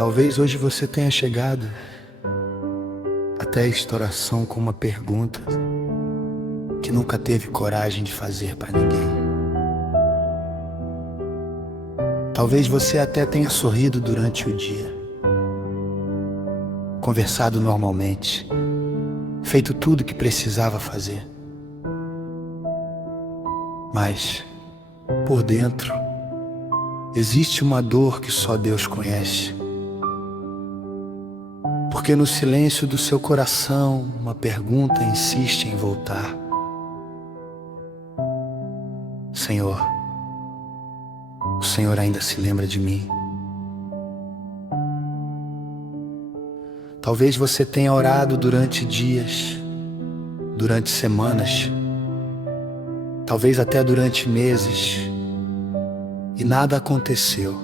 Talvez hoje você tenha chegado até esta oração com uma pergunta que nunca teve coragem de fazer para ninguém. Talvez você até tenha sorrido durante o dia, conversado normalmente, feito tudo o que precisava fazer. Mas, por dentro, existe uma dor que só Deus conhece. Porque no silêncio do seu coração, uma pergunta insiste em voltar. Senhor, o Senhor ainda se lembra de mim? Talvez você tenha orado durante dias, durante semanas, talvez até durante meses, e nada aconteceu,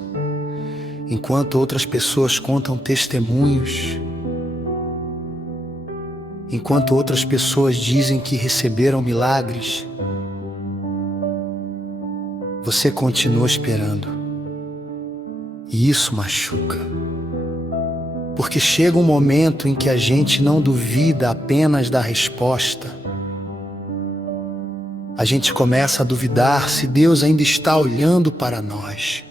enquanto outras pessoas contam testemunhos, enquanto outras pessoas dizem que receberam milagres. Você continua esperando, e isso machuca, porque chega um momento em que a gente não duvida apenas da resposta. A gente começa a duvidar se Deus ainda está olhando para nós.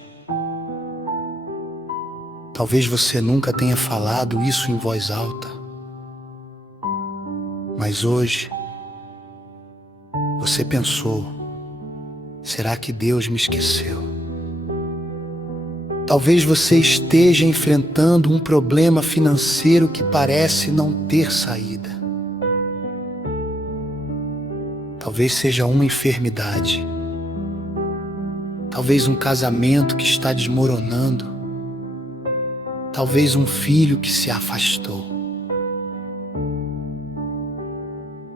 Talvez você nunca tenha falado isso em voz alta, mas hoje você pensou: será que Deus me esqueceu? Talvez você esteja enfrentando um problema financeiro que parece não ter saída. Talvez seja uma enfermidade. Talvez um casamento que está desmoronando. Talvez um filho que se afastou.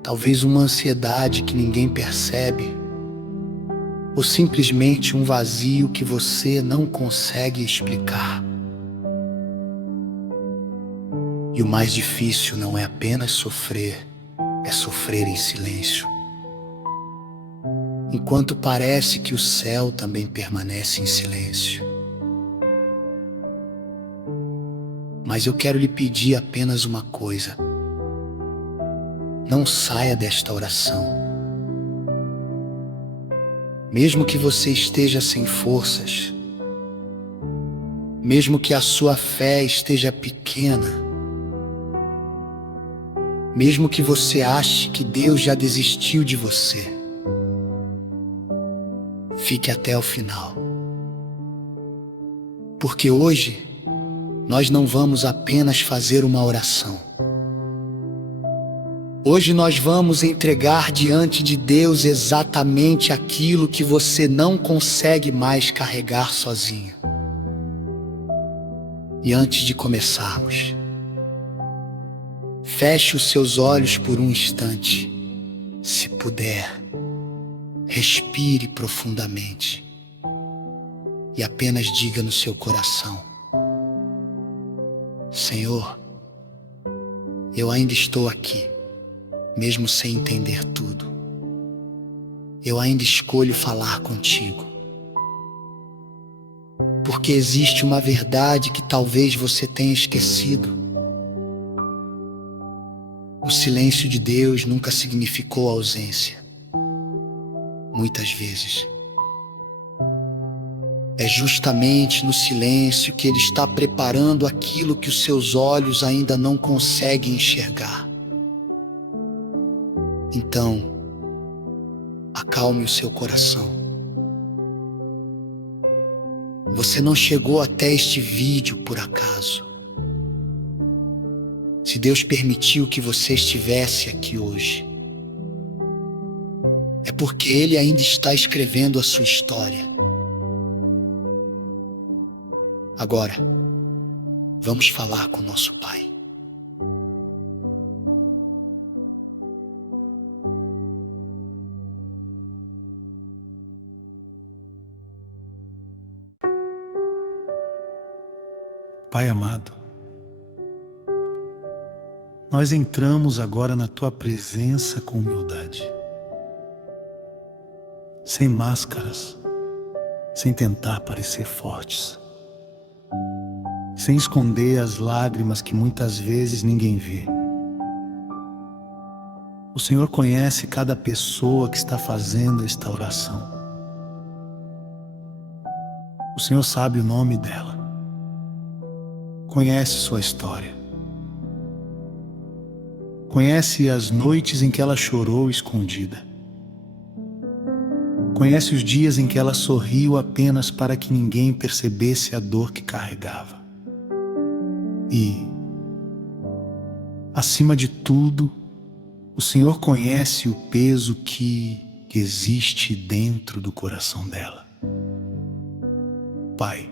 Talvez uma ansiedade que ninguém percebe, ou simplesmente um vazio que você não consegue explicar. E o mais difícil não é apenas sofrer, é sofrer em silêncio. Enquanto parece que o céu também permanece em silêncio. Mas eu quero lhe pedir apenas uma coisa: não saia desta oração. Mesmo que você esteja sem forças, mesmo que a sua fé esteja pequena, mesmo que você ache que Deus já desistiu de você, fique até o final. Porque hoje nós não vamos apenas fazer uma oração. Hoje nós vamos entregar diante de Deus exatamente aquilo que você não consegue mais carregar sozinho. E antes de começarmos, feche os seus olhos por um instante. Se puder, respire profundamente e apenas diga no seu coração: Senhor, eu ainda estou aqui. Mesmo sem entender tudo, eu ainda escolho falar contigo. Porque existe uma verdade que talvez você tenha esquecido. O silêncio de Deus nunca significou ausência. Muitas vezes é justamente no silêncio que Ele está preparando aquilo que os seus olhos ainda não conseguem enxergar. Então, acalme o seu coração. Você não chegou até este vídeo por acaso. Se Deus permitiu que você estivesse aqui hoje, é porque Ele ainda está escrevendo a sua história. Agora, vamos falar com nosso Pai. Pai amado, nós entramos agora na Tua presença com humildade, sem máscaras, sem tentar parecer fortes, sem esconder as lágrimas que muitas vezes ninguém vê. O Senhor conhece cada pessoa que está fazendo esta oração. O Senhor sabe o nome dela. Conhece sua história. Conhece as noites em que ela chorou escondida. Conhece os dias em que ela sorriu apenas para que ninguém percebesse a dor que carregava. E, acima de tudo, o Senhor conhece o peso que existe dentro do coração dela. Pai,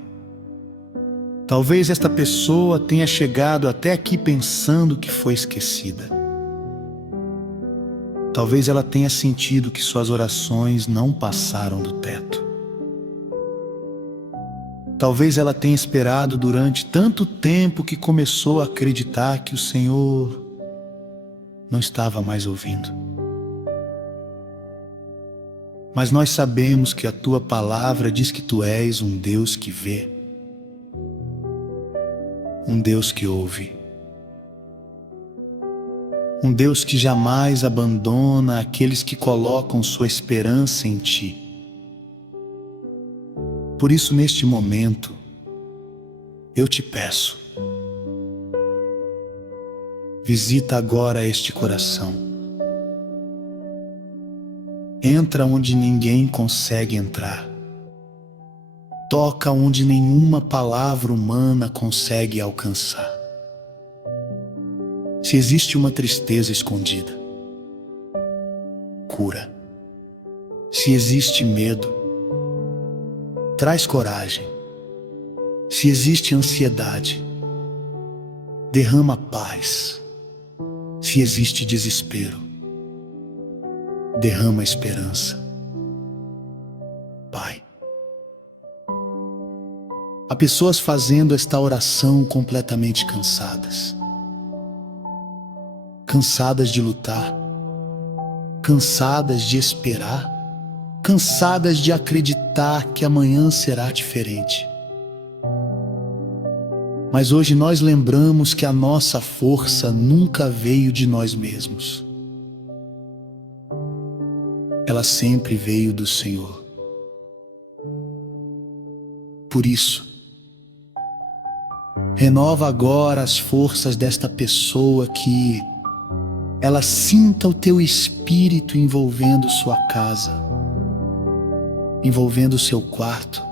talvez esta pessoa tenha chegado até aqui pensando que foi esquecida. Talvez ela tenha sentido que suas orações não passaram do teto. Talvez ela tenha esperado durante tanto tempo que começou a acreditar que o Senhor não estava mais ouvindo. Mas nós sabemos que a tua palavra diz que tu és um Deus que vê, um Deus que ouve, um Deus que jamais abandona aqueles que colocam sua esperança em ti. Por isso, neste momento, eu te peço, visita agora este coração. Entra onde ninguém consegue entrar. Toca onde nenhuma palavra humana consegue alcançar. Se existe uma tristeza escondida, cura. Se existe medo, traz coragem. Se existe ansiedade, derrama paz. Se existe desespero, derrama esperança. Pai, há pessoas fazendo esta oração completamente cansadas. Cansadas de lutar, cansadas de esperar, cansadas de acreditar que amanhã será diferente. Mas hoje nós lembramos que a nossa força nunca veio de nós mesmos. Ela sempre veio do Senhor. Por isso, renova agora as forças desta pessoa, que ela sinta o teu espírito envolvendo sua casa, envolvendo seu quarto,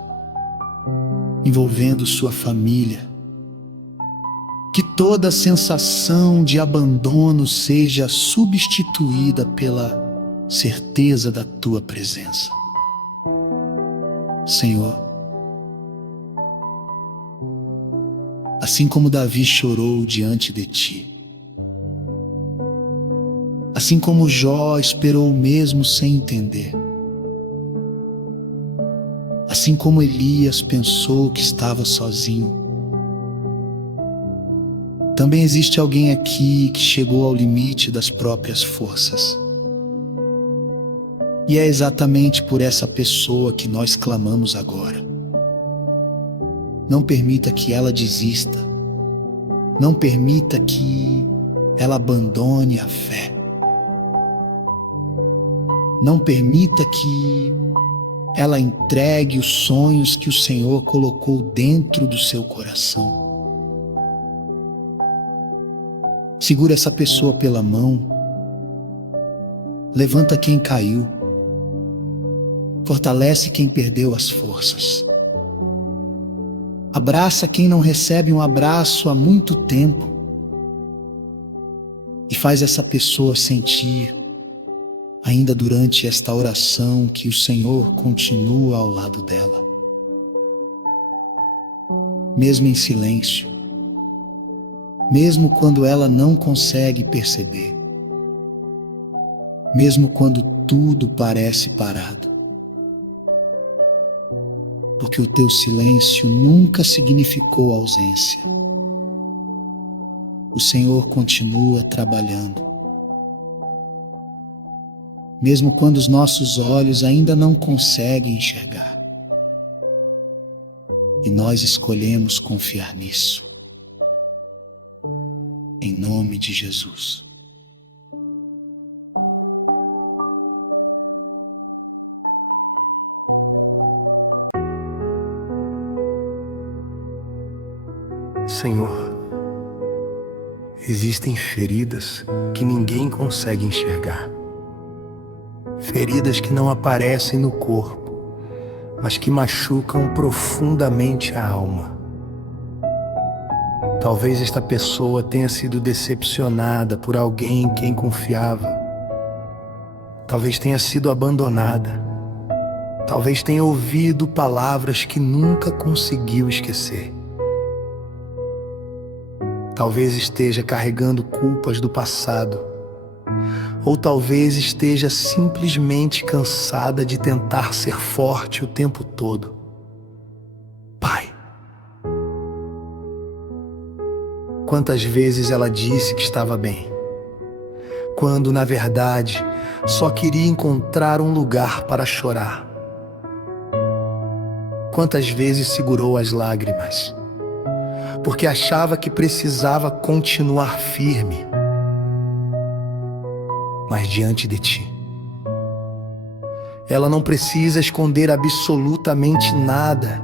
envolvendo sua família. Que toda sensação de abandono seja substituída pela certeza da tua presença. Senhor, assim como Davi chorou diante de ti, assim como Jó esperou mesmo sem entender, assim como Elias pensou que estava sozinho, também existe alguém aqui que chegou ao limite das próprias forças. E é exatamente por essa pessoa que nós clamamos agora. Não permita que ela desista. Não permita que ela abandone a fé. Não permita que ela entregue os sonhos que o Senhor colocou dentro do seu coração. Segura essa pessoa pela mão. Levanta quem caiu. Fortalece quem perdeu as forças. Abraça quem não recebe um abraço há muito tempo. E faz essa pessoa sentir, ainda durante esta oração, que o Senhor continua ao lado dela. Mesmo em silêncio, mesmo quando ela não consegue perceber, mesmo quando tudo parece parado. Porque o teu silêncio nunca significou ausência. O Senhor continua trabalhando. Mesmo quando os nossos olhos ainda não conseguem enxergar. E nós escolhemos confiar nisso. nome de Jesus. Senhor, existem feridas que ninguém consegue enxergar. Feridas que não aparecem no corpo, mas que machucam profundamente a alma. Talvez esta pessoa tenha sido decepcionada por alguém em quem confiava. Talvez tenha sido abandonada. Talvez tenha ouvido palavras que nunca conseguiu esquecer. Talvez esteja carregando culpas do passado, ou talvez esteja simplesmente cansada de tentar ser forte o tempo todo. Pai, quantas vezes ela disse que estava bem, quando na verdade só queria encontrar um lugar para chorar. Quantas vezes segurou as lágrimas, porque achava que precisava continuar firme. Mas diante de ti, ela não precisa esconder absolutamente nada.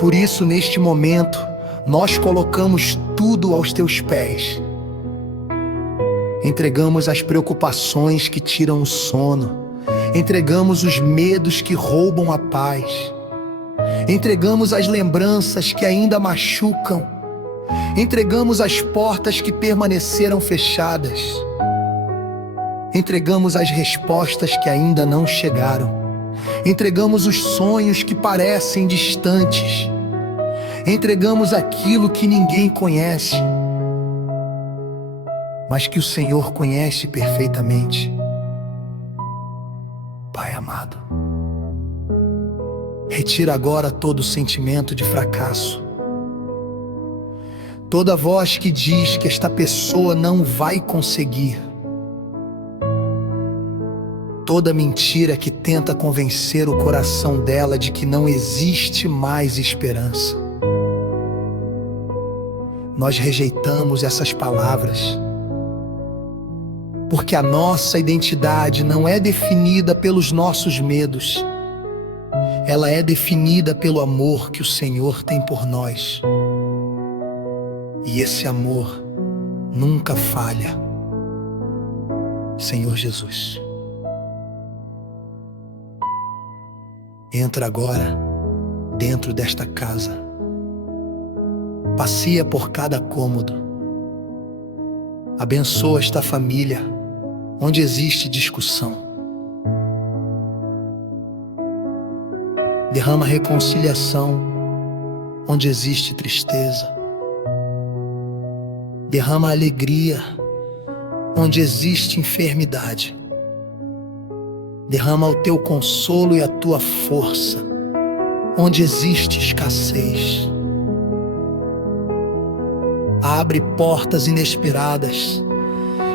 Por isso, neste momento, nós colocamos tudo aos teus pés. Entregamos as preocupações que tiram o sono. Entregamos os medos que roubam a paz. Entregamos as lembranças que ainda machucam. Entregamos as portas que permaneceram fechadas. Entregamos as respostas que ainda não chegaram. Entregamos os sonhos que parecem distantes. Entregamos aquilo que ninguém conhece, mas que o Senhor conhece perfeitamente. Pai amado, retira agora todo sentimento de fracasso. Toda voz que diz que esta pessoa não vai conseguir. Toda mentira que tenta convencer o coração dela de que não existe mais esperança. Nós rejeitamos essas palavras, porque a nossa identidade não é definida pelos nossos medos. Ela é definida pelo amor que o Senhor tem por nós. E esse amor nunca falha. Senhor Jesus, entra agora dentro desta casa. Passeia por cada cômodo. Abençoa esta família onde existe discussão. Derrama reconciliação onde existe tristeza. Derrama alegria onde existe enfermidade. Derrama o teu consolo e a tua força onde existe escassez. Abre portas inesperadas,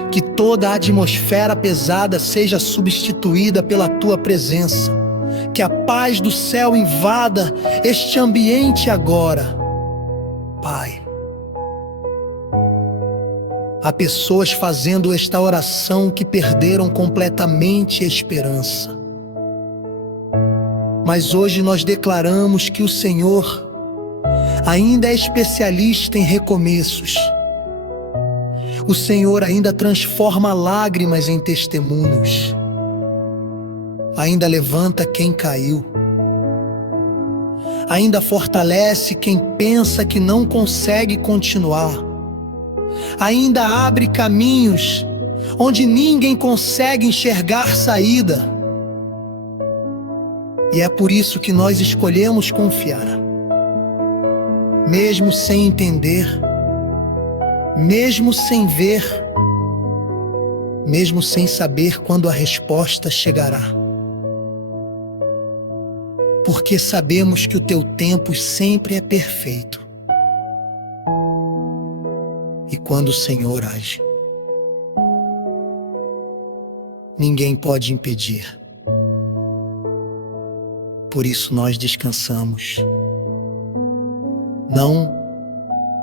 que toda a atmosfera pesada seja substituída pela tua presença, que a paz do céu invada este ambiente agora. Pai, há pessoas fazendo esta oração que perderam completamente a esperança. Mas hoje nós declaramos que o Senhor ainda é especialista em recomeços. O Senhor ainda transforma lágrimas em testemunhos. Ainda levanta quem caiu. Ainda fortalece quem pensa que não consegue continuar. Ainda abre caminhos onde ninguém consegue enxergar saída. E é por isso que nós escolhemos confiar. Mesmo sem entender, mesmo sem ver, mesmo sem saber quando a resposta chegará. Porque sabemos que o teu tempo sempre é perfeito. E quando o Senhor age, ninguém pode impedir. Por isso nós descansamos, não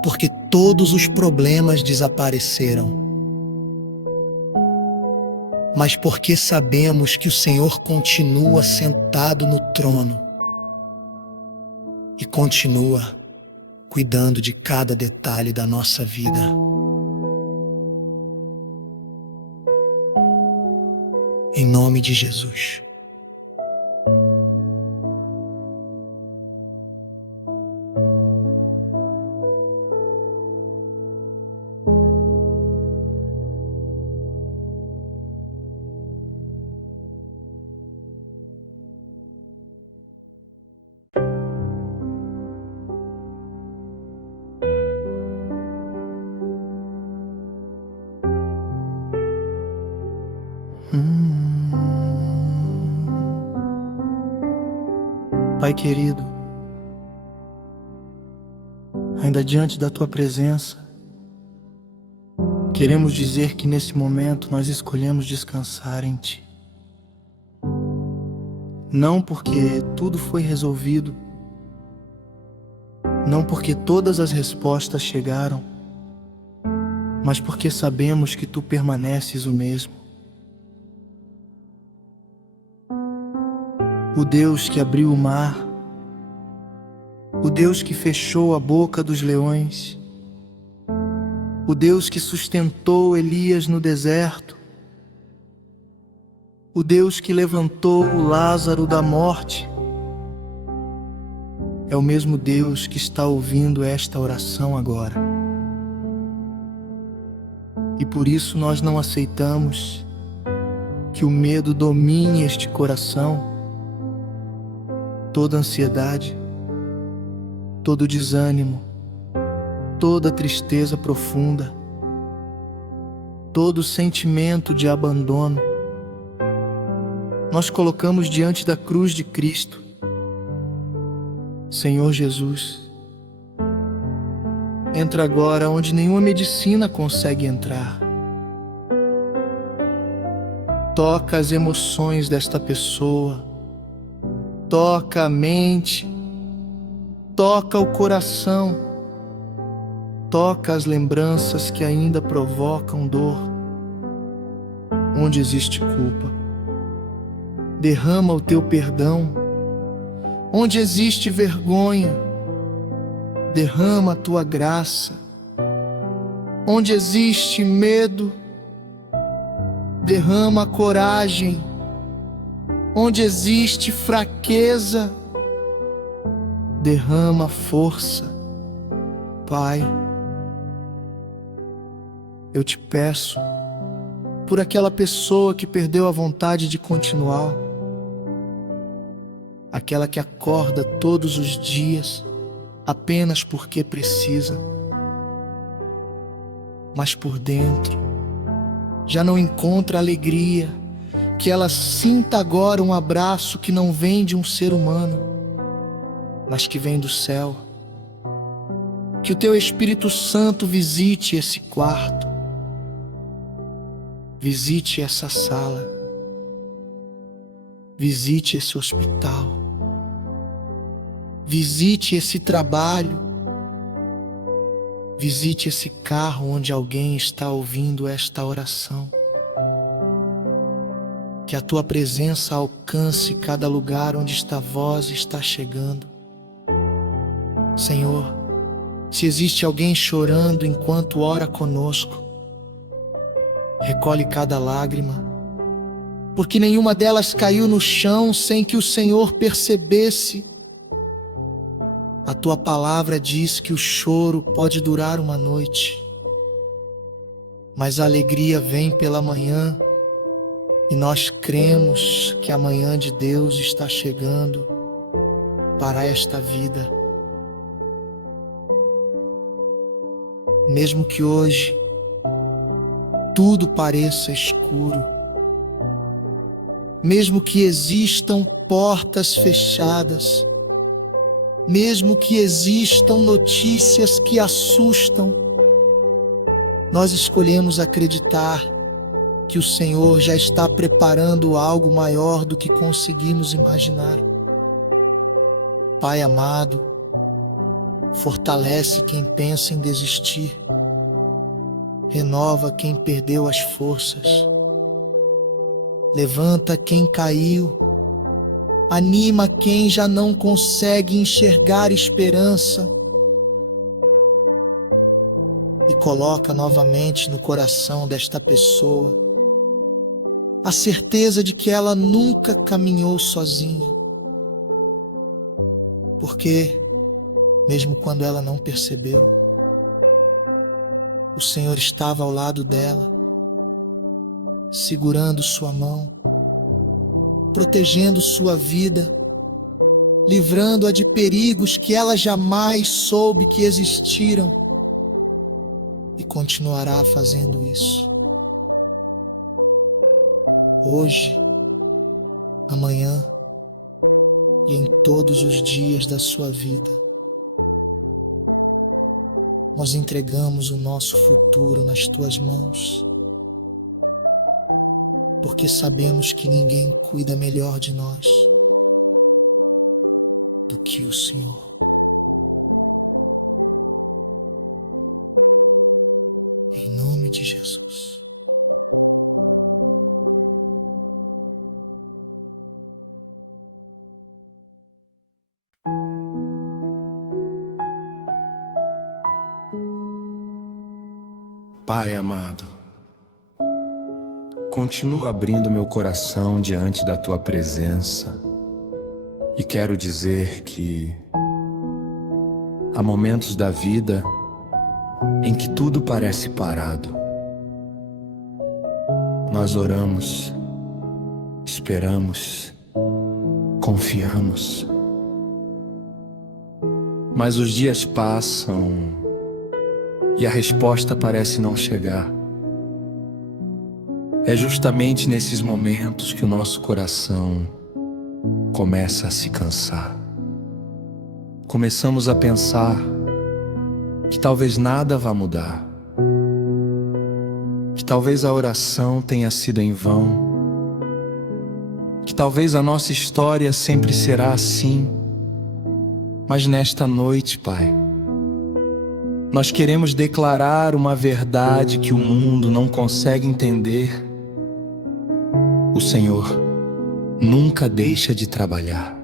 porque todos os problemas desapareceram, mas porque sabemos que o Senhor continua sentado no trono e continua cuidando de cada detalhe da nossa vida. Em nome de Jesus. Pai querido, ainda diante da Tua presença, queremos dizer que nesse momento nós escolhemos descansar em Ti. Não porque tudo foi resolvido, não porque todas as respostas chegaram, mas porque sabemos que Tu permaneces o mesmo. O Deus que abriu o mar, o Deus que fechou a boca dos leões, o Deus que sustentou Elias no deserto, o Deus que levantou o Lázaro da morte, é o mesmo Deus que está ouvindo esta oração agora. E por isso nós não aceitamos que o medo domine este coração. Toda ansiedade, todo desânimo, toda tristeza profunda, todo sentimento de abandono, nós colocamos diante da cruz de Cristo. Senhor Jesus, entra agora onde nenhuma medicina consegue entrar. Toca as emoções desta pessoa, toca a mente, toca o coração, toca as lembranças que ainda provocam dor. Onde existe culpa, derrama o Teu perdão. Onde existe vergonha, derrama a Tua graça. Onde existe medo, derrama a coragem. Onde existe fraqueza, derrama força. Pai, eu te peço por aquela pessoa que perdeu a vontade de continuar, aquela que acorda todos os dias apenas porque precisa, mas por dentro já não encontra alegria. Que ela sinta agora um abraço que não vem de um ser humano, mas que vem do céu. Que o Teu Espírito Santo visite esse quarto, visite essa sala, visite esse hospital, visite esse trabalho, visite esse carro onde alguém está ouvindo esta oração. Que a Tua presença alcance cada lugar onde esta voz está chegando. Senhor, se existe alguém chorando enquanto ora conosco, recolhe cada lágrima, porque nenhuma delas caiu no chão sem que o Senhor percebesse. A Tua palavra diz que o choro pode durar uma noite, mas a alegria vem pela manhã. E nós cremos que a manhã de Deus está chegando para esta vida. Mesmo que hoje tudo pareça escuro, mesmo que existam portas fechadas, mesmo que existam notícias que assustam, nós escolhemos acreditar que o Senhor já está preparando algo maior do que conseguimos imaginar. Pai amado, Fortalece quem pensa em desistir. Renova quem perdeu as forças. Levanta quem caiu. Anima quem já não consegue enxergar esperança. E coloca novamente no coração desta pessoa a certeza de que ela nunca caminhou sozinha. Porque, mesmo quando ela não percebeu, o Senhor estava ao lado dela, segurando sua mão, protegendo sua vida, livrando-a de perigos que ela jamais soube que existiram, e continuará fazendo isso. Hoje, amanhã e em todos os dias da sua vida. Nós entregamos o nosso futuro nas tuas mãos, porque sabemos que ninguém cuida melhor de nós do que o Senhor. Em nome de Jesus. Pai amado, continuo abrindo meu coração diante da Tua presença e quero dizer que há momentos da vida em que tudo parece parado. Nós oramos, esperamos, confiamos, mas os dias passam e a resposta parece não chegar. É justamente nesses momentos que o nosso coração começa a se cansar. Começamos a pensar que talvez nada vá mudar, que talvez a oração tenha sido em vão, que talvez a nossa história sempre será assim. Mas nesta noite, Pai, nós queremos declarar uma verdade que o mundo não consegue entender. O Senhor nunca deixa de trabalhar.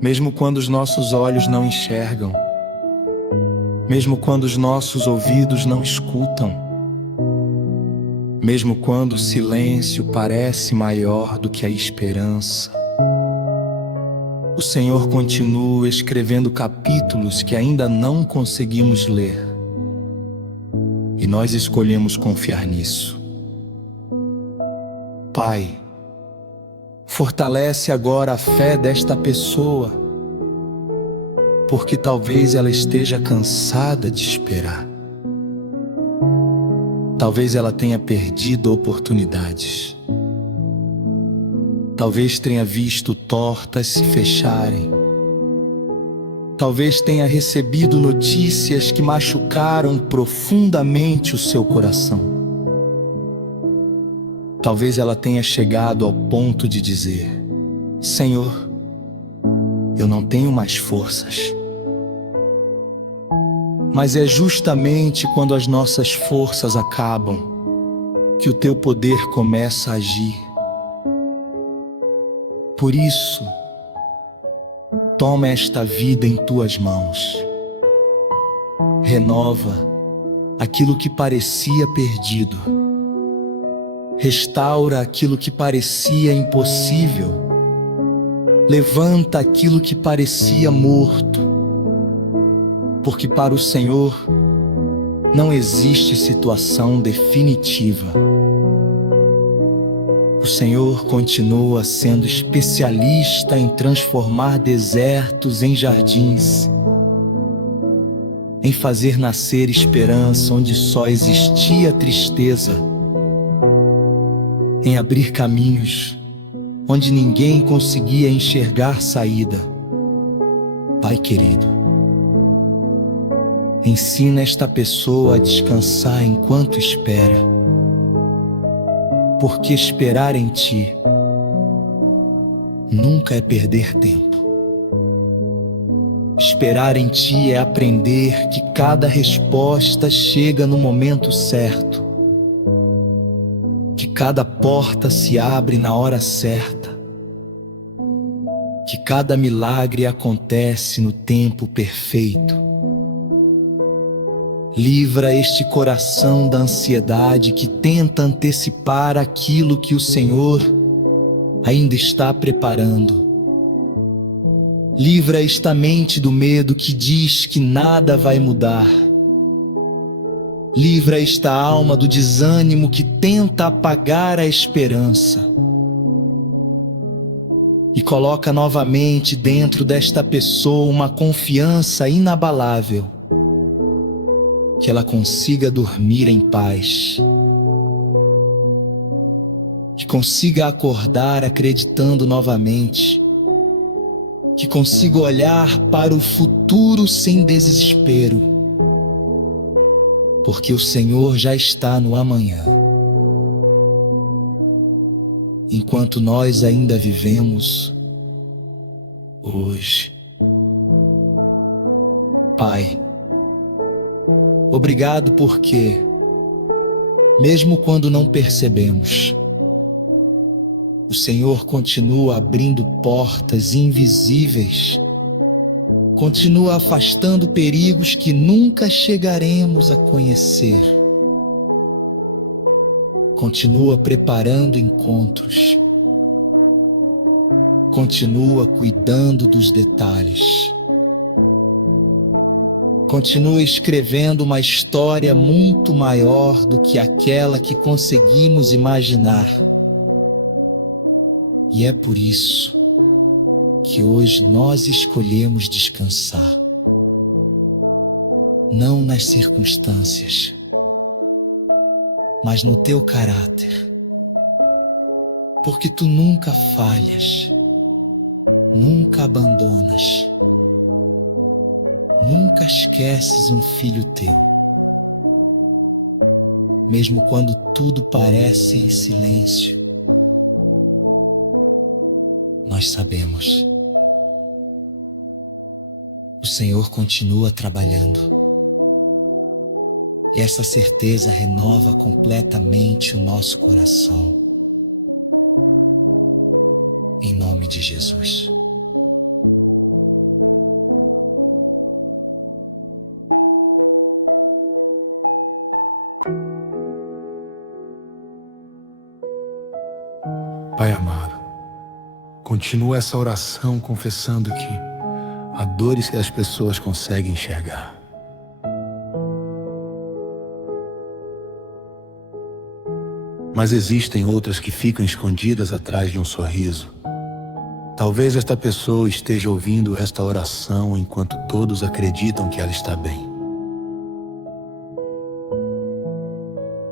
Mesmo quando os nossos olhos não enxergam, mesmo quando os nossos ouvidos não escutam, mesmo quando o silêncio parece maior do que a esperança, o Senhor continua escrevendo capítulos que ainda não conseguimos ler. E nós escolhemos confiar nisso. Pai, fortalece agora a fé desta pessoa, porque talvez ela esteja cansada de esperar. Talvez ela tenha perdido oportunidades. Talvez tenha visto portas se fecharem. Talvez tenha recebido notícias que machucaram profundamente o seu coração. Talvez ela tenha chegado ao ponto de dizer: Senhor, eu não tenho mais forças. Mas é justamente quando as nossas forças acabam que o teu poder começa a agir. Por isso, toma esta vida em tuas mãos. Renova aquilo que parecia perdido. Restaura aquilo que parecia impossível. Levanta aquilo que parecia morto. Porque para o Senhor não existe situação definitiva. O Senhor continua sendo especialista em transformar desertos em jardins, em fazer nascer esperança onde só existia tristeza, em abrir caminhos onde ninguém conseguia enxergar saída. Pai querido, ensina esta pessoa a descansar enquanto espera, porque esperar em Ti nunca é perder tempo. Esperar em Ti é aprender que cada resposta chega no momento certo, que cada porta se abre na hora certa, que cada milagre acontece no tempo perfeito. Livra este coração da ansiedade que tenta antecipar aquilo que o Senhor ainda está preparando. Livra esta mente do medo que diz que nada vai mudar. Livra esta alma do desânimo que tenta apagar a esperança. E coloca novamente dentro desta pessoa uma confiança inabalável, que ela consiga dormir em paz, que consiga acordar acreditando novamente, que consiga olhar para o futuro sem desespero, porque o Senhor já está no amanhã. Enquanto nós ainda vivemos hoje. Pai, obrigado porque, mesmo quando não percebemos, o Senhor continua abrindo portas invisíveis, continua afastando perigos que nunca chegaremos a conhecer, continua preparando encontros, continua cuidando dos detalhes, continua escrevendo uma história muito maior do que aquela que conseguimos imaginar. E é por isso que hoje nós escolhemos descansar, não nas circunstâncias, mas no Teu caráter, porque Tu nunca falhas, nunca abandonas, nunca esqueces um filho Teu, mesmo quando tudo parece em silêncio. Nós sabemos, o Senhor continua trabalhando. E essa certeza renova completamente o nosso coração. Em nome de Jesus. Pai amado, continua essa oração confessando que há dores que as pessoas conseguem enxergar. Mas existem outras que ficam escondidas atrás de um sorriso. Talvez esta pessoa esteja ouvindo esta oração enquanto todos acreditam que ela está bem.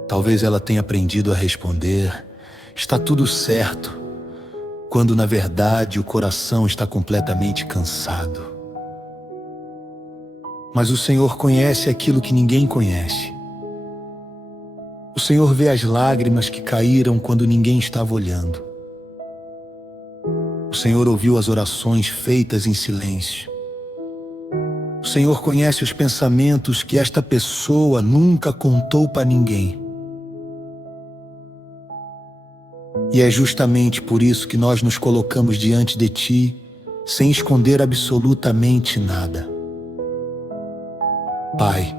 Talvez ela tenha aprendido a responder: está tudo certo, quando na verdade o coração está completamente cansado. Mas o Senhor conhece aquilo que ninguém conhece. O Senhor vê as lágrimas que caíram quando ninguém estava olhando. O Senhor ouviu as orações feitas em silêncio. O Senhor conhece os pensamentos que esta pessoa nunca contou para ninguém. E é justamente por isso que nós nos colocamos diante de Ti, sem esconder absolutamente nada. Pai,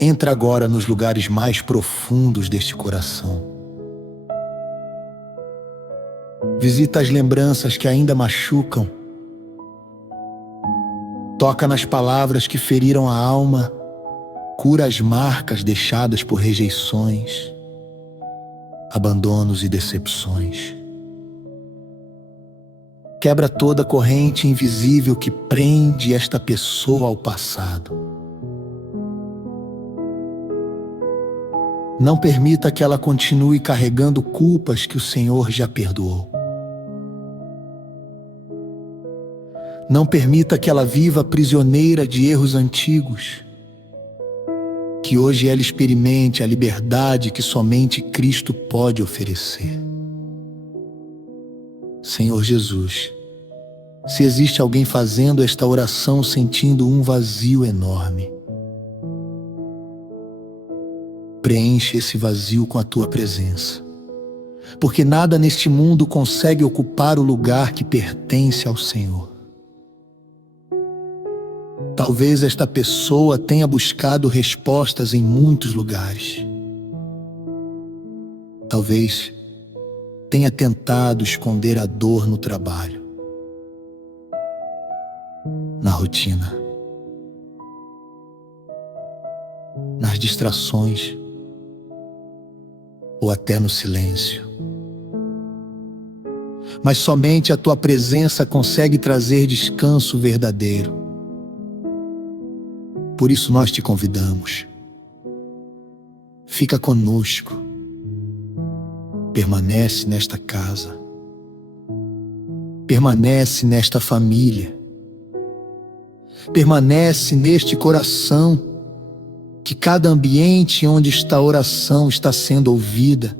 entra agora nos lugares mais profundos deste coração. Visita as lembranças que ainda machucam. Toca nas palavras que feriram a alma. Cura as marcas deixadas por rejeições, abandonos e decepções. Quebra toda corrente invisível que prende esta pessoa ao passado. Não permita que ela continue carregando culpas que o Senhor já perdoou. Não permita que ela viva prisioneira de erros antigos. Que hoje ela experimente a liberdade que somente Cristo pode oferecer. Senhor Jesus, Se existe alguém fazendo esta oração sentindo um vazio enorme, preenche esse vazio com a tua presença, porque nada neste mundo consegue ocupar o lugar que pertence ao Senhor. Talvez esta pessoa tenha buscado respostas em muitos lugares. Talvez tenha tentado esconder a dor no trabalho, na rotina, nas distrações ou até no silêncio. Mas somente a tua presença consegue trazer descanso verdadeiro. Por isso nós te convidamos. Fica conosco. Permanece nesta casa. Permanece nesta família. Permanece neste coração, que cada ambiente onde esta oração está sendo ouvida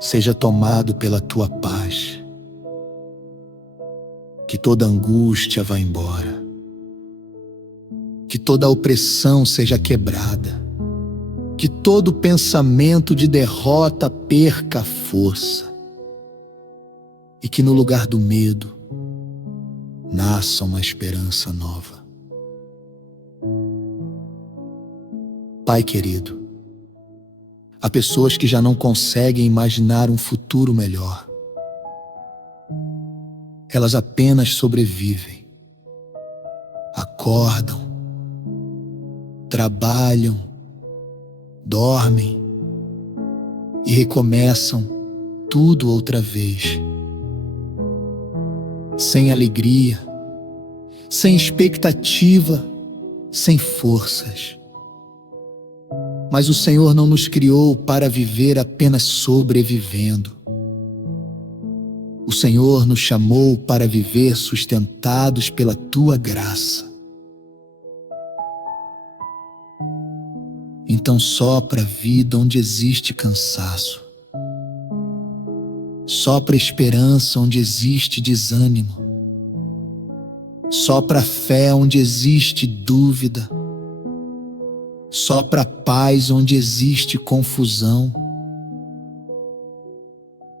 seja tomado pela tua paz. Que toda angústia vá embora. Que toda opressão seja quebrada. Que todo pensamento de derrota perca a força. E que no lugar do medo nasça uma esperança nova. Pai querido, há pessoas que já não conseguem imaginar um futuro melhor. Elas apenas sobrevivem. Acordam, trabalham, dormem e recomeçam tudo outra vez. Sem alegria, sem expectativa, sem forças. Mas o Senhor não nos criou para viver apenas sobrevivendo. O Senhor nos chamou para viver sustentados pela tua graça. Então sopra a vida onde existe cansaço. Sopra a esperança onde existe desânimo. Sopra a fé onde existe dúvida. Sopra a paz onde existe confusão.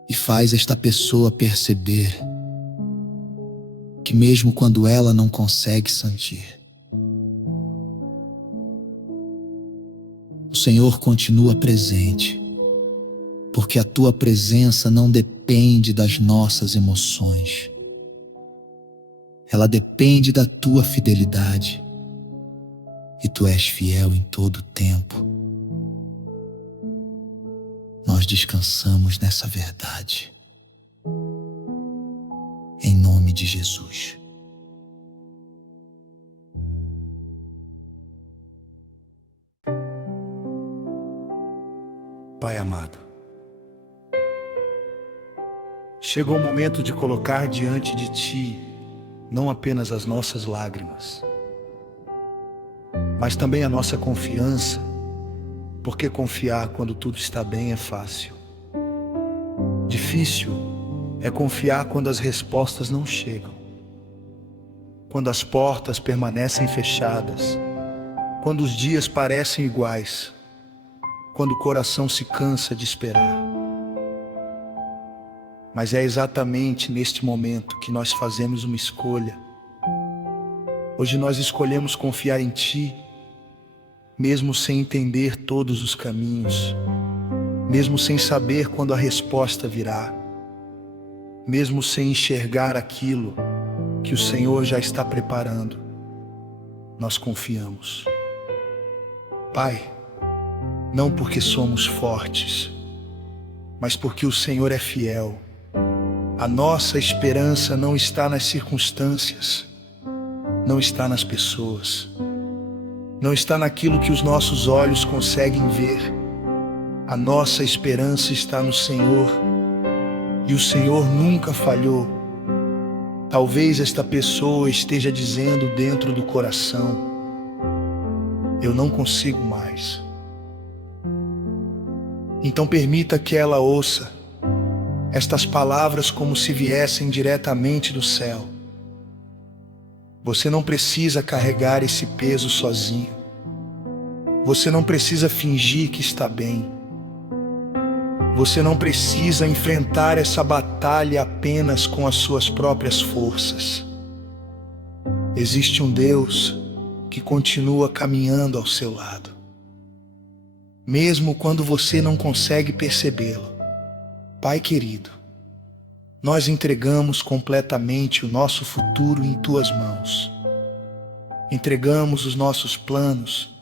E faz esta pessoa perceber que mesmo quando ela não consegue sentir, o Senhor continua presente, porque a tua presença não depende das nossas emoções. Ela depende da tua fidelidade. E tu és fiel em todo o tempo. Nós descansamos nessa verdade. Em nome de Jesus. Pai amado, chegou o momento de colocar diante de Ti não apenas as nossas lágrimas, mas também a nossa confiança, porque confiar quando tudo está bem é fácil. Difícil é confiar quando as respostas não chegam, quando as portas permanecem fechadas, quando os dias parecem iguais, quando o coração se cansa de esperar. Mas é exatamente neste momento que nós fazemos uma escolha. Hoje nós escolhemos confiar em Ti, mesmo sem entender todos os caminhos, mesmo sem saber quando a resposta virá, mesmo sem enxergar aquilo que o Senhor já está preparando, nós confiamos. Pai, não porque somos fortes, mas porque o Senhor é fiel. A nossa esperança não está nas circunstâncias, não está nas pessoas, não está naquilo que os nossos olhos conseguem ver. A nossa esperança está no Senhor, e o Senhor nunca falhou. Talvez esta pessoa esteja dizendo dentro do coração: eu não consigo mais. Então permita que ela ouça estas palavras como se viessem diretamente do céu. Você não precisa carregar esse peso sozinho. Você não precisa fingir que está bem. Você não precisa enfrentar essa batalha apenas com as suas próprias forças. Existe um Deus que continua caminhando ao seu lado, mesmo quando você não consegue percebê-lo. Pai querido, nós entregamos completamente o nosso futuro em Tuas mãos. Entregamos os nossos planos,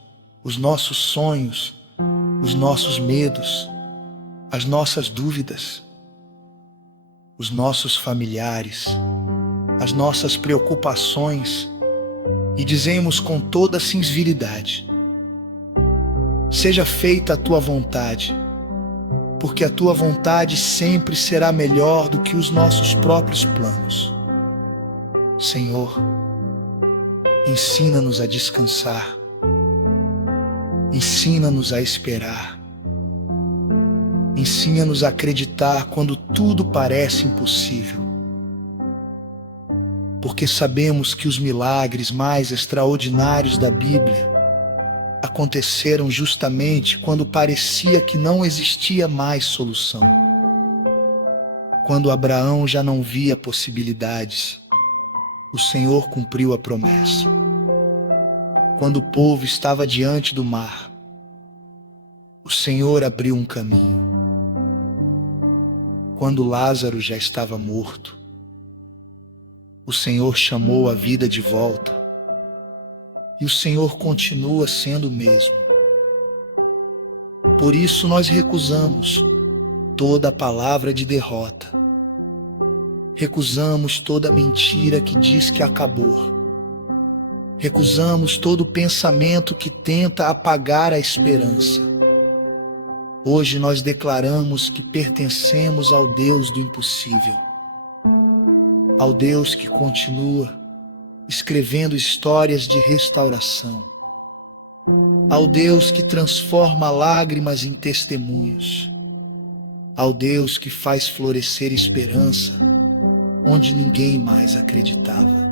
os nossos sonhos, os nossos medos, as nossas dúvidas, os nossos familiares, as nossas preocupações, e dizemos com toda sinceridade: seja feita a Tua vontade, porque a Tua vontade sempre será melhor do que os nossos próprios planos. Senhor, ensina-nos a descansar, ensina-nos a esperar, ensina-nos a acreditar quando tudo parece impossível, porque sabemos que os milagres mais extraordinários da Bíblia aconteceram justamente quando parecia que não existia mais solução. Quando Abraão já não via possibilidades, o Senhor cumpriu a promessa. Quando o povo estava diante do mar, o Senhor abriu um caminho. Quando Lázaro já estava morto, o Senhor chamou a vida de volta. E o Senhor continua sendo o mesmo. Por isso nós recusamos toda palavra de derrota. Recusamos toda mentira que diz que acabou. Recusamos todo pensamento que tenta apagar a esperança. Hoje nós declaramos que pertencemos ao Deus do impossível, ao Deus que continua escrevendo histórias de restauração, ao Deus que transforma lágrimas em testemunhos, ao Deus que faz florescer esperança onde ninguém mais acreditava.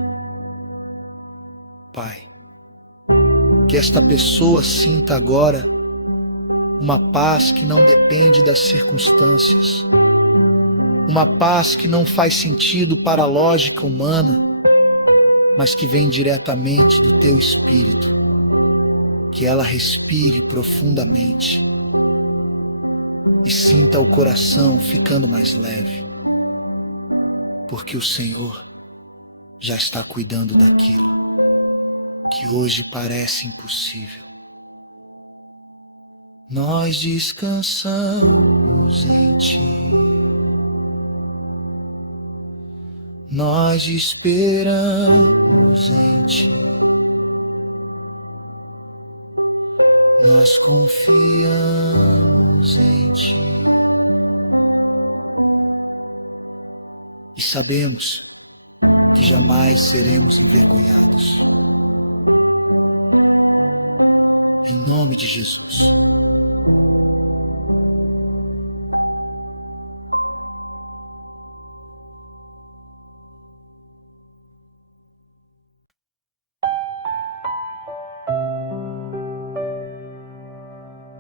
Pai, que esta pessoa sinta agora uma paz que não depende das circunstâncias, uma paz que não faz sentido para a lógica humana, mas que vem diretamente do Teu Espírito. Que ela respire profundamente e sinta o coração ficando mais leve, porque o Senhor já está cuidando daquilo que hoje parece impossível. Nós descansamos em Ti. Nós esperamos em Ti. Nós confiamos em Ti. E sabemos que jamais seremos envergonhados. Em nome de Jesus.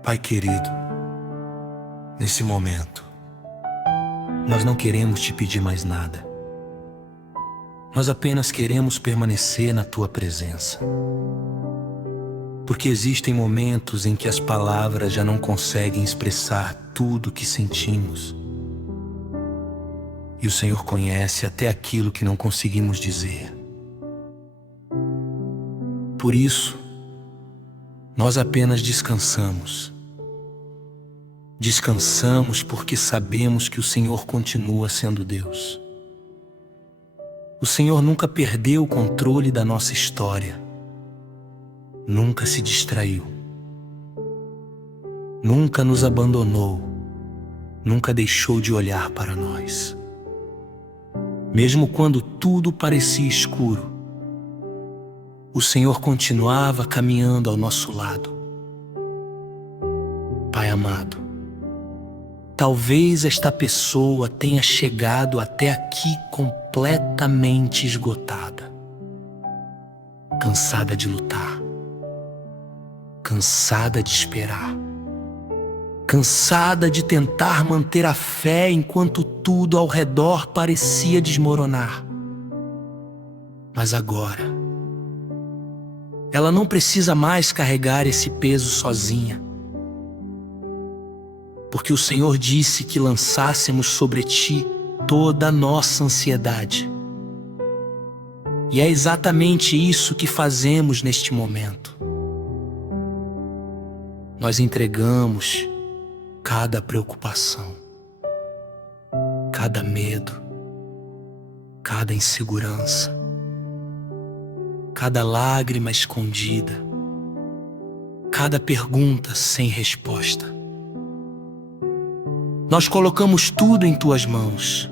Pai querido, nesse momento, nós não queremos te pedir mais nada. Nós apenas queremos permanecer na Tua presença. Porque existem momentos em que as palavras já não conseguem expressar tudo o que sentimos. E o Senhor conhece até aquilo que não conseguimos dizer. Por isso, nós apenas descansamos. Descansamos porque sabemos que o Senhor continua sendo Deus. O Senhor nunca perdeu o controle da nossa história. Nunca se distraiu. Nunca nos abandonou. Nunca deixou de olhar para nós. Mesmo quando tudo parecia escuro, o Senhor continuava caminhando ao nosso lado. Pai amado, Talvez esta pessoa tenha chegado até aqui completamente esgotada, cansada de lutar, cansada de esperar, cansada de tentar manter a fé enquanto tudo ao redor parecia desmoronar. Mas agora, ela não precisa mais carregar esse peso sozinha, porque o Senhor disse que lançássemos sobre ti toda a nossa ansiedade. E é exatamente isso que fazemos neste momento. Nós entregamos cada preocupação, cada medo, cada insegurança, cada lágrima escondida, cada pergunta sem resposta. Nós colocamos tudo em tuas mãos,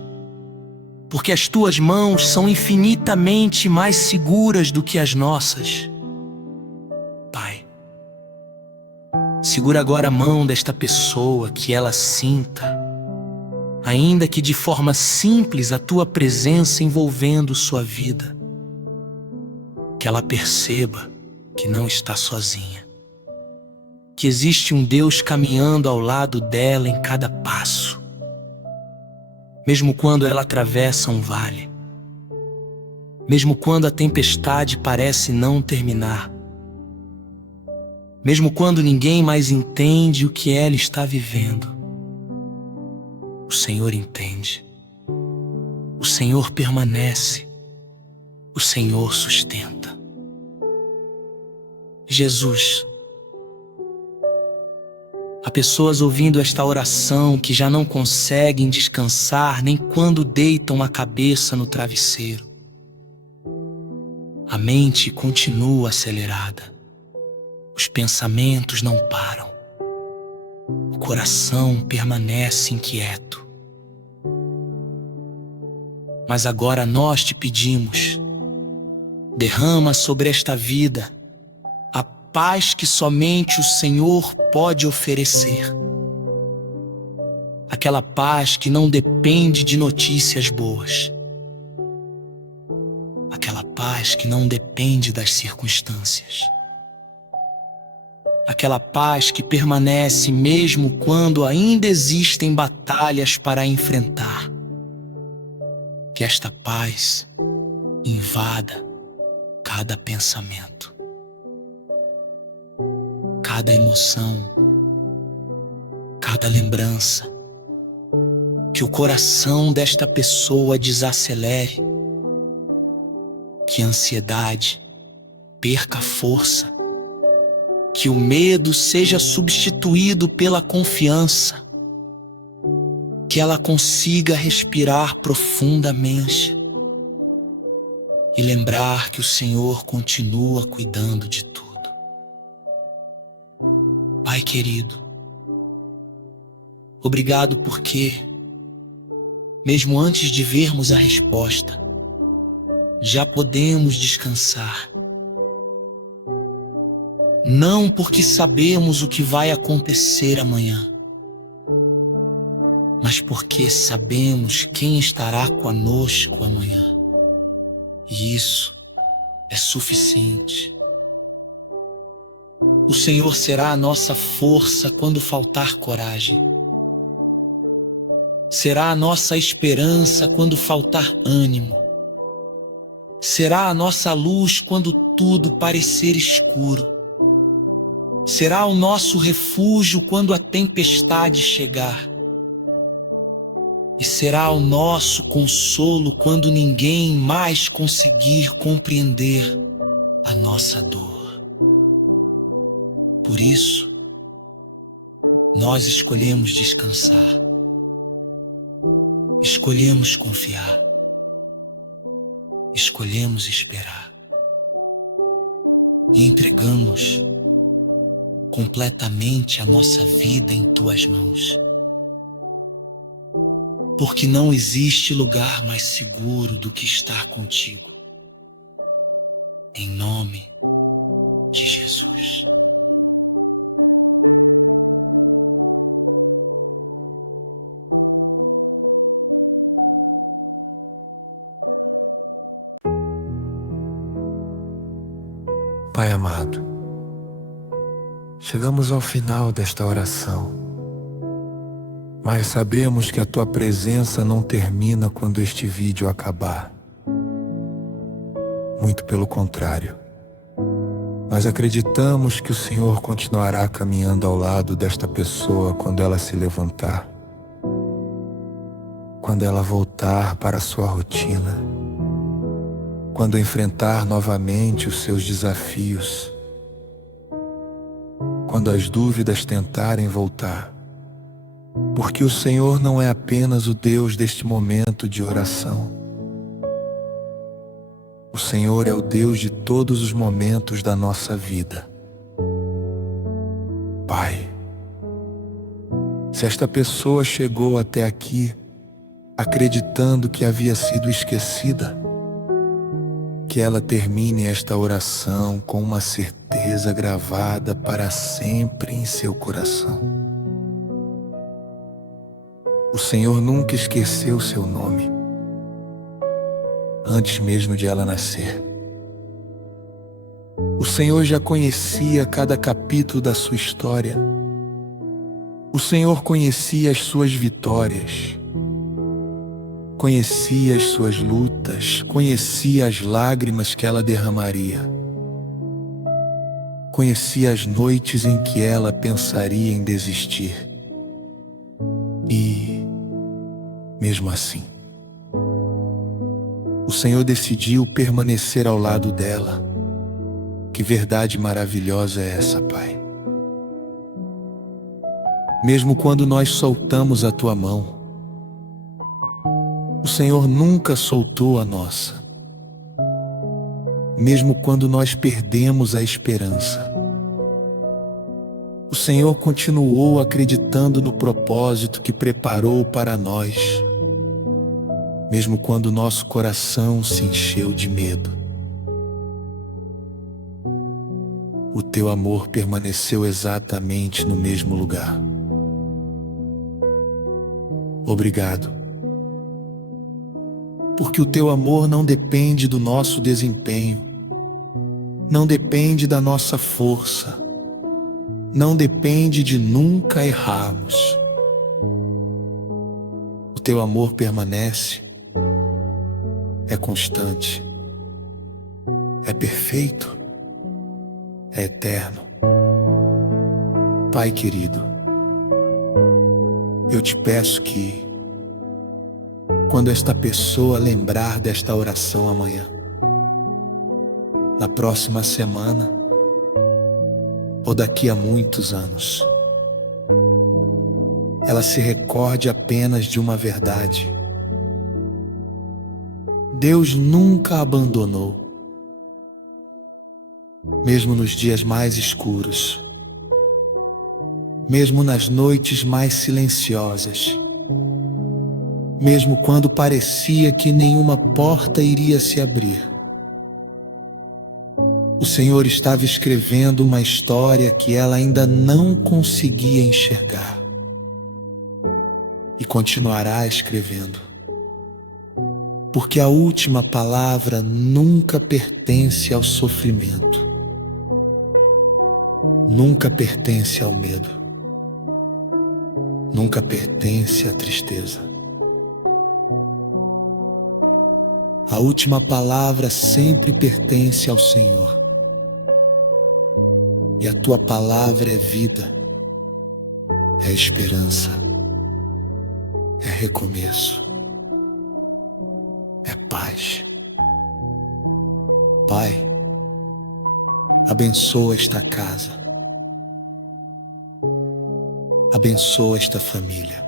porque as tuas mãos são infinitamente mais seguras do que as nossas. Pai, segura agora a mão desta pessoa, que ela sinta, ainda que de forma simples, a tua presença envolvendo sua vida. Que ela perceba que não está sozinha, que existe um Deus caminhando ao lado dela em cada passo, mesmo quando ela atravessa um vale, mesmo quando a tempestade parece não terminar, mesmo quando ninguém mais entende o que ela está vivendo. O Senhor entende, o Senhor permanece, o Senhor sustenta. Jesus, há pessoas ouvindo esta oração que já não conseguem descansar nem quando deitam a cabeça no travesseiro. A mente continua acelerada, os pensamentos não param, o coração permanece inquieto. Mas agora nós te pedimos, derrama sobre esta vida a paz que somente o Senhor pode oferecer. Aquela paz que não depende de notícias boas. Aquela paz que não depende das circunstâncias. Aquela paz que permanece mesmo quando ainda existem batalhas para enfrentar. Que esta paz invada cada pensamento, cada emoção, cada lembrança. Que o coração desta pessoa desacelere, que a ansiedade perca força, que o medo seja substituído pela confiança, que ela consiga respirar profundamente e lembrar que o Senhor continua cuidando de tudo. Pai querido, obrigado porque, mesmo antes de vermos a resposta, já podemos descansar. Não porque sabemos o que vai acontecer amanhã, mas porque sabemos quem estará conosco amanhã. E isso é suficiente. O Senhor será a nossa força quando faltar coragem. Será a nossa esperança quando faltar ânimo. Será a nossa luz quando tudo parecer escuro. Será o nosso refúgio quando a tempestade chegar. E será o nosso consolo quando ninguém mais conseguir compreender a nossa dor. Por isso, nós escolhemos descansar. Escolhemos confiar. Escolhemos esperar. E entregamos completamente a nossa vida em tuas mãos. Porque não existe lugar mais seguro do que estar contigo. Em nome de Jesus. Pai amado, chegamos ao final desta oração, mas sabemos que a Tua presença não termina quando este vídeo acabar. Muito pelo contrário. Nós acreditamos que o Senhor continuará caminhando ao lado desta pessoa quando ela se levantar, quando ela voltar para a sua rotina, quando enfrentar novamente os seus desafios, quando as dúvidas tentarem voltar, porque o Senhor não é apenas o Deus deste momento de oração. O Senhor é o Deus de todos os momentos da nossa vida. Pai, se esta pessoa chegou até aqui acreditando que havia sido esquecida, que ela termine esta oração com uma certeza gravada para sempre em seu coração. O Senhor nunca esqueceu seu nome, antes mesmo de ela nascer. O Senhor já conhecia cada capítulo da sua história. O Senhor conhecia as suas vitórias, conhecia as suas lutas, conhecia as lágrimas que ela derramaria, conhecia as noites em que ela pensaria em desistir. E, mesmo assim, o Senhor decidiu permanecer ao lado dela. Que verdade maravilhosa é essa, Pai? Mesmo quando nós soltamos a Tua mão, o Senhor nunca soltou a nossa. Mesmo quando nós perdemos a esperança, o Senhor continuou acreditando no propósito que preparou para nós. Mesmo quando nosso coração se encheu de medo, o Teu amor permaneceu exatamente no mesmo lugar. Obrigado, porque o Teu amor não depende do nosso desempenho, não depende da nossa força, não depende de nunca errarmos. O Teu amor permanece, é constante, é perfeito, é eterno. Pai querido, eu te peço que, quando esta pessoa lembrar desta oração amanhã, na próxima semana, ou daqui a muitos anos, ela se recorde apenas de uma verdade: Deus nunca a abandonou, mesmo nos dias mais escuros, mesmo nas noites mais silenciosas, mesmo quando parecia que nenhuma porta iria se abrir. O Senhor estava escrevendo uma história que ela ainda não conseguia enxergar, e continuará escrevendo. Porque a última palavra nunca pertence ao sofrimento, nunca pertence ao medo, nunca pertence à tristeza. A última palavra sempre pertence ao Senhor. E a Tua palavra é vida, é esperança, é recomeço, é paz. Pai, abençoa esta casa, abençoa esta família,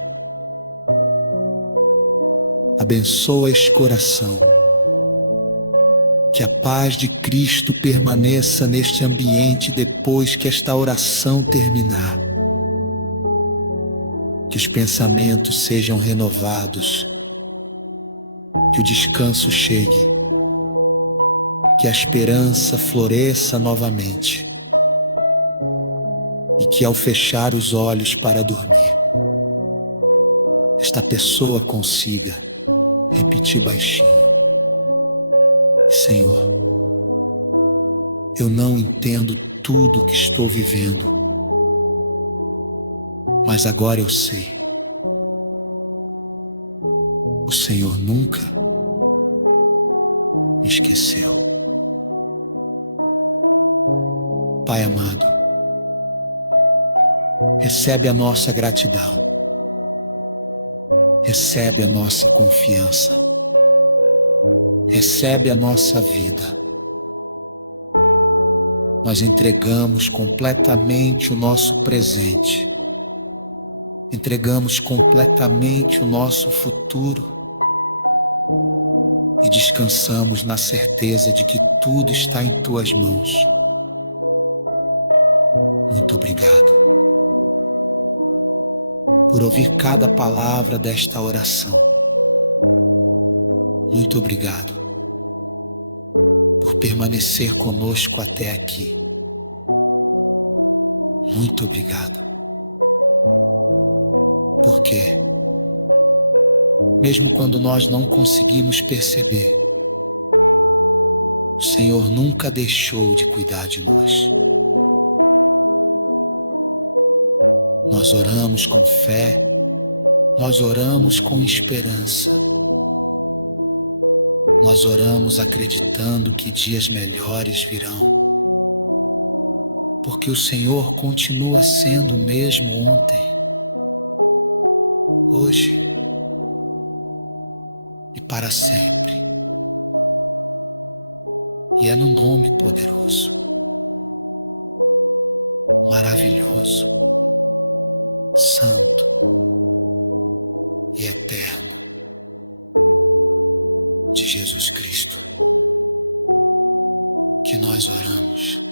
abençoa este coração. Que a paz de Cristo permaneça neste ambiente depois que esta oração terminar. Que os pensamentos sejam renovados, que o descanso chegue, que a esperança floresça novamente e que ao fechar os olhos para dormir, esta pessoa consiga repetir baixinho: Senhor, Eu não entendo tudo que estou vivendo, mas agora eu sei. O Senhor nunca me esqueceu. Pai amado, recebe a nossa gratidão, recebe a nossa confiança, recebe a nossa vida. Nós entregamos completamente o nosso presente, entregamos completamente o nosso futuro e descansamos na certeza de que tudo está em tuas mãos. Muito obrigado por ouvir cada palavra desta oração. Muito obrigado por permanecer conosco até aqui. Muito obrigado. Porque, mesmo quando nós não conseguimos perceber, o Senhor nunca deixou de cuidar de nós. Nós oramos com fé, nós oramos com esperança. Nós oramos acreditando que dias melhores virão, porque o Senhor continua sendo o mesmo ontem, hoje e para sempre. E é no nome poderoso, maravilhoso, santo e eterno de Jesus Cristo que nós oramos.